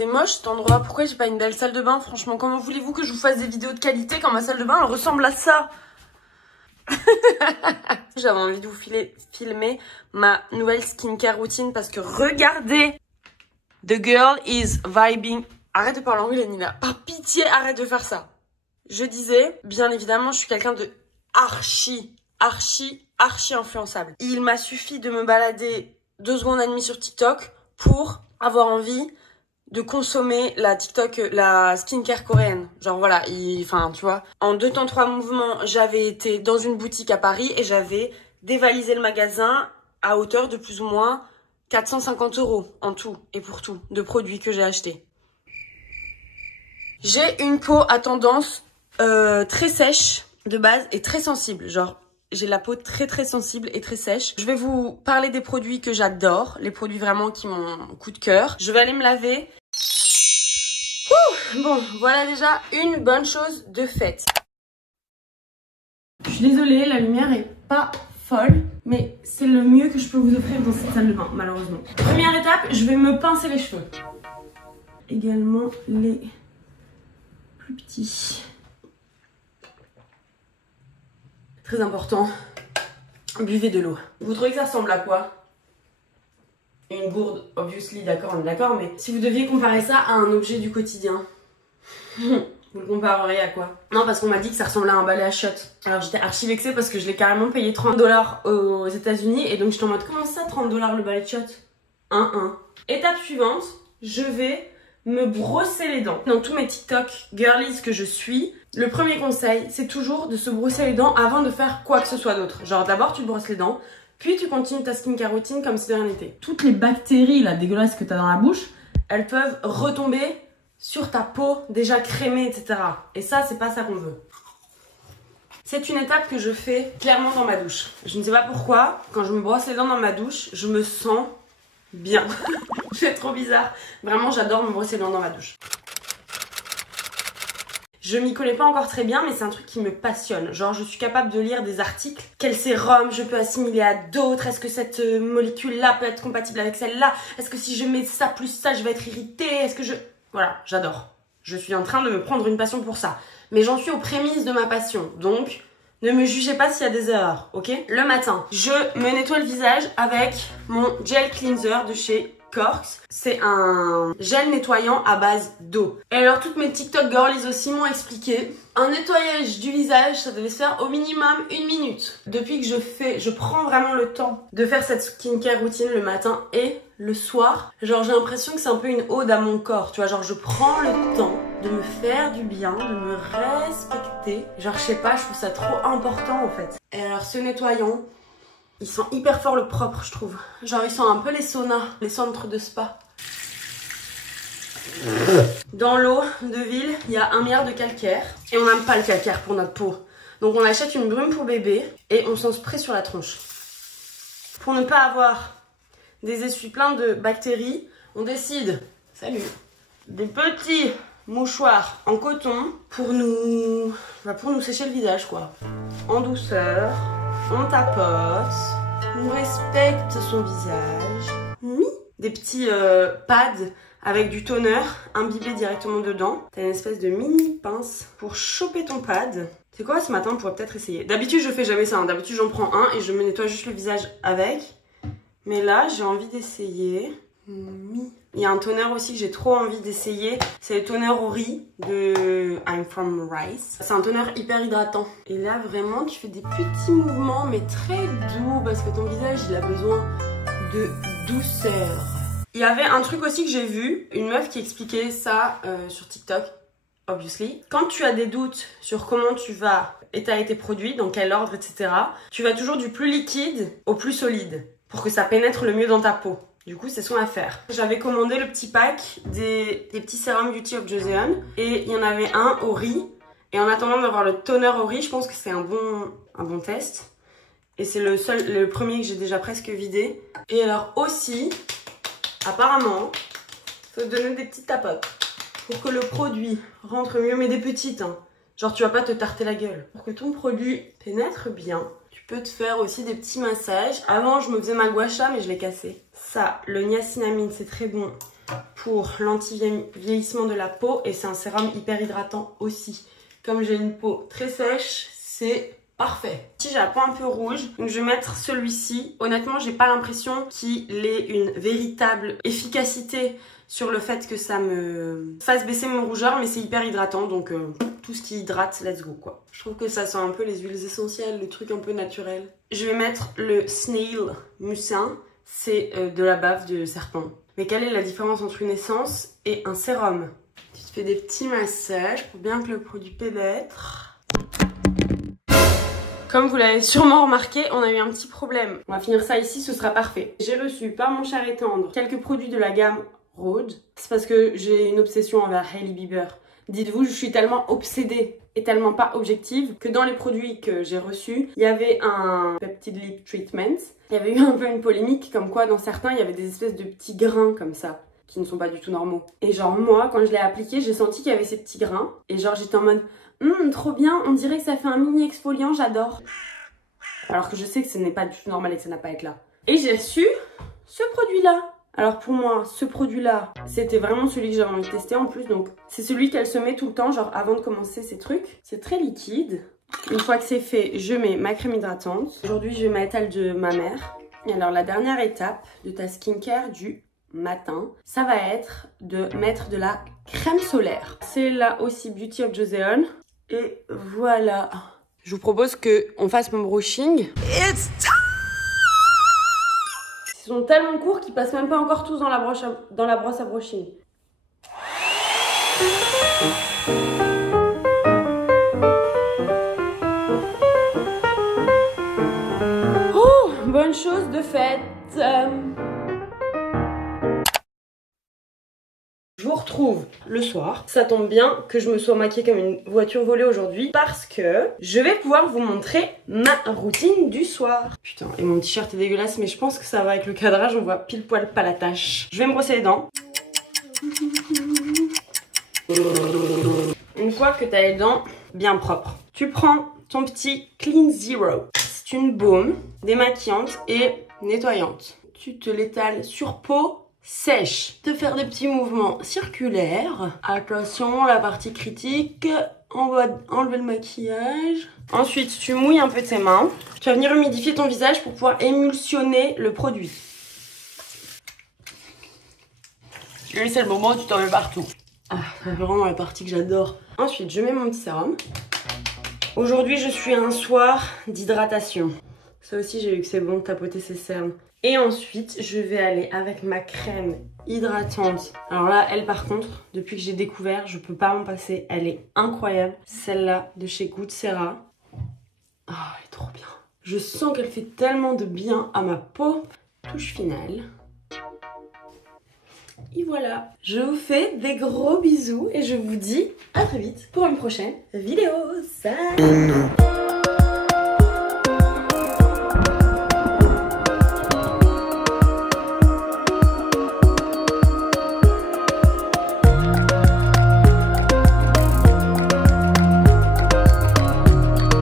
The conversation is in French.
C'est moche cet endroit. Pourquoi j'ai pas une belle salle de bain? Franchement, comment voulez-vous que je vous fasse des vidéos de qualité quand ma salle de bain elle ressemble à ça? J'avais envie de vous filmer ma nouvelle skincare routine parce que regardez, the girl is vibing. Arrête de parler anglais, Nina. Par pitié, arrête de faire ça. Je disais, bien évidemment, je suis quelqu'un de archi influençable. Il m'a suffi de me balader 2 secondes et demie sur TikTok pour avoir envie de consommer la skincare coréenne. Genre voilà, enfin tu vois. En 2 temps 3 mouvements, j'avais été dans une boutique à Paris et j'avais dévalisé le magasin à hauteur de plus ou moins 450 € en tout et pour tout de produits que j'ai achetés. J'ai une peau à tendance très sèche de base et très sensible. Genre j'ai la peau très sensible et très sèche. Je vais vous parler des produits que j'adore, les produits vraiment qui m'ont coup de cœur. Je vais aller me laver. Bon, voilà déjà une bonne chose de faite. Je suis désolée, la lumière est pas folle, mais c'est le mieux que je peux vous offrir dans cette salle de bain, malheureusement. Première étape, je vais me pincer les cheveux. Également les plus petits. Très important, buvez de l'eau. Vous trouvez que ça ressemble à quoi? Une gourde, obviously, d'accord, on est d'accord, mais si vous deviez comparer ça à un objet du quotidien, vous le compareriez à quoi? Non, parce qu'on m'a dit que ça ressemblait à un balai à shot. Alors j'étais archi vexée parce que je l'ai carrément payé 30 $ aux États-Unis et donc j'étais en mode comment ça 30 $ le balai de shot? 1. Étape suivante, je vais me brosser les dents. Dans tous mes TikTok girlies que je suis, le premier conseil, c'est toujours de se brosser les dents avant de faire quoi que ce soit d'autre. Genre d'abord tu te brosses les dents, puis tu continues ta skincare routine comme si de rien n'était. Toutes les bactéries là dégueulasses que tu as dans la bouche, elles peuvent retomber sur ta peau déjà crémée, etc. Et ça, c'est pas ça qu'on veut. C'est une étape que je fais clairement dans ma douche. Je ne sais pas pourquoi, quand je me brosse les dents dans ma douche, je me sens bien. C'est trop bizarre. Vraiment, j'adore me brosser les dents dans ma douche. Je m'y connais pas encore très bien, mais c'est un truc qui me passionne. Genre, je suis capable de lire des articles. Quel sérum je peux assimiler à d'autres? Est-ce que cette molécule-là peut être compatible avec celle-là? Est-ce que si je mets ça plus ça, je vais être irritée? Est-ce que je... Voilà, j'adore. Je suis en train de me prendre une passion pour ça. Mais j'en suis aux prémices de ma passion. Donc, ne me jugez pas s'il y a des erreurs, ok? Le matin, je me nettoie le visage avec mon gel cleanser de chez Corks. C'est un gel nettoyant à base d'eau. Et alors, toutes mes TikTok girlies aussi m'ont expliqué. Un nettoyage du visage, ça devait se faire au minimum 1 minute. Depuis que je prends vraiment le temps de faire cette skincare routine le matin et le soir. Genre, j'ai l'impression que c'est un peu une ode à mon corps. Tu vois, genre, je prends le temps de me faire du bien, de me respecter. Genre, je sais pas, je trouve ça trop important en fait. Et alors, ce nettoyant, il sent hyper fort le propre, je trouve. Genre, il sent un peu les saunas, les centres de spa. Dans l'eau de ville, il y a 1 milliard de calcaire. Et on n'aime pas le calcaire pour notre peau. Donc, on achète une brume pour bébé et on s'en spray sur la tronche. Pour ne pas avoir des essuies pleins de bactéries, on décide, salut, des petits mouchoirs en coton pour nous sécher le visage, quoi. En douceur, on tapote, on respecte son visage. Des petits pads avec du toner imbibé directement dedans. T'as une espèce de mini pince pour choper ton pad. C'est quoi, ce matin on pourrait peut-être essayer. D'habitude je fais jamais ça, hein. D'habitude j'en prends un et je me nettoie juste le visage avec. Mais là j'ai envie d'essayer. Il y a un toner aussi que j'ai trop envie d'essayer. C'est le toner au riz de I'm From Rice. C'est un toner hyper hydratant. Et là vraiment tu fais des petits mouvements mais très doux parce que ton visage il a besoin de douceur. Il y avait un truc aussi que j'ai vu, une meuf qui expliquait ça sur TikTok, obviously. Quand tu as des doutes sur comment tu vas étaler tes produits, dans quel ordre, etc., tu vas toujours du plus liquide au plus solide pour que ça pénètre le mieux dans ta peau. Du coup, c'est ce qu'on va faire. J'avais commandé le petit pack des petits sérums Beauty of Joseon et il y en avait un au riz. Et en attendant d'avoir le toner au riz, je pense que c'est un bon test. Et c'est le premier que j'ai déjà presque vidé. Et alors aussi, apparemment, il faut donner des petites tapotes pour que le produit rentre mieux, mais des petites, hein. Genre tu vas pas te tarter la gueule. Pour que ton produit pénètre bien, tu peux te faire aussi des petits massages. Avant, je me faisais ma gua sha, mais je l'ai cassé. Ça, le niacinamide, c'est très bon pour l'anti-vieillissement de la peau et c'est un sérum hyper hydratant aussi. Comme j'ai une peau très sèche, c'est parfait. Si j'ai la peau un peu rouge, donc je vais mettre celui-ci. Honnêtement, j'ai pas l'impression qu'il ait une véritable efficacité sur le fait que ça me fasse baisser mon rougeur, mais c'est hyper hydratant, donc tout ce qui hydrate, let's go quoi. Je trouve que ça sent un peu les huiles essentielles, le truc un peu naturel. Je vais mettre le Snail Mucin, c'est de la bave de serpent. Mais quelle est la différence entre une essence et un sérum? Tu te fais des petits massages pour bien que le produit pénètre. Comme vous l'avez sûrement remarqué, on a eu un petit problème. On va finir ça ici, ce sera parfait. J'ai reçu par mon cher et tendre quelques produits de la gamme Rhode. C'est parce que j'ai une obsession envers Hailey Bieber. Dites-vous, je suis tellement obsédée et tellement pas objective que dans les produits que j'ai reçus, il y avait un Peptide Lip Treatment. Il y avait eu un peu une polémique comme quoi dans certains, il y avait des espèces de petits grains comme ça, qui ne sont pas du tout normaux. Et genre moi, quand je l'ai appliqué, j'ai senti qu'il y avait ces petits grains. Et genre j'étais en mode... trop bien, on dirait que ça fait un mini exfoliant, j'adore. Alors que je sais que ce n'est pas du tout normal et que ça n'a pas à être là. Et j'ai reçu ce produit-là. Alors pour moi, ce produit-là, c'était vraiment celui que j'avais envie de tester en plus. Donc c'est celui qu'elle se met tout le temps, genre avant de commencer ces trucs. C'est très liquide. Une fois que c'est fait, je mets ma crème hydratante. Aujourd'hui, je vais mettre celle de ma mère. Et alors la dernière étape de ta skincare du matin, ça va être de mettre de la crème solaire. C'est là aussi Beauty of Joseon. Et voilà. Je vous propose qu'on fasse mon brushing. Ils sont tellement courts qu'ils passent même pas encore tous dans la brosse à brushing. Oh, bonne chose de faite. Je vous retrouve le soir. Ça tombe bien que je me sois maquillée comme une voiture volée aujourd'hui parce que je vais pouvoir vous montrer ma routine du soir. Putain, et mon t-shirt est dégueulasse, mais je pense que ça va avec le cadrage, on voit pile poil pas la tâche. Je vais me brosser les dents. Une fois que tu as les dents bien propres, tu prends ton petit Clean Zero. C'est une baume démaquillante et nettoyante. Tu te l'étales sur peau sèche. De faire des petits mouvements circulaires. Attention, la partie critique, on va enlever le maquillage. Ensuite, tu mouilles un peu tes mains. Tu vas venir humidifier ton visage pour pouvoir émulsionner le produit. Et c'est le moment où tu t'en mets partout. Ah, c'est vraiment la partie que j'adore. Ensuite, je mets mon petit sérum. Aujourd'hui, je suis à un soir d'hydratation. Ça aussi, j'ai vu que c'est bon de tapoter ses cernes. Et ensuite, je vais aller avec ma crème hydratante. Alors là, elle par contre, depuis que j'ai découvert, je peux pas m'en passer. Elle est incroyable. Celle-là de chez Good Sera. Oh, elle est trop bien. Je sens qu'elle fait tellement de bien à ma peau. Touche finale. Et voilà. Je vous fais des gros bisous et je vous dis à très vite pour une prochaine vidéo. Salut!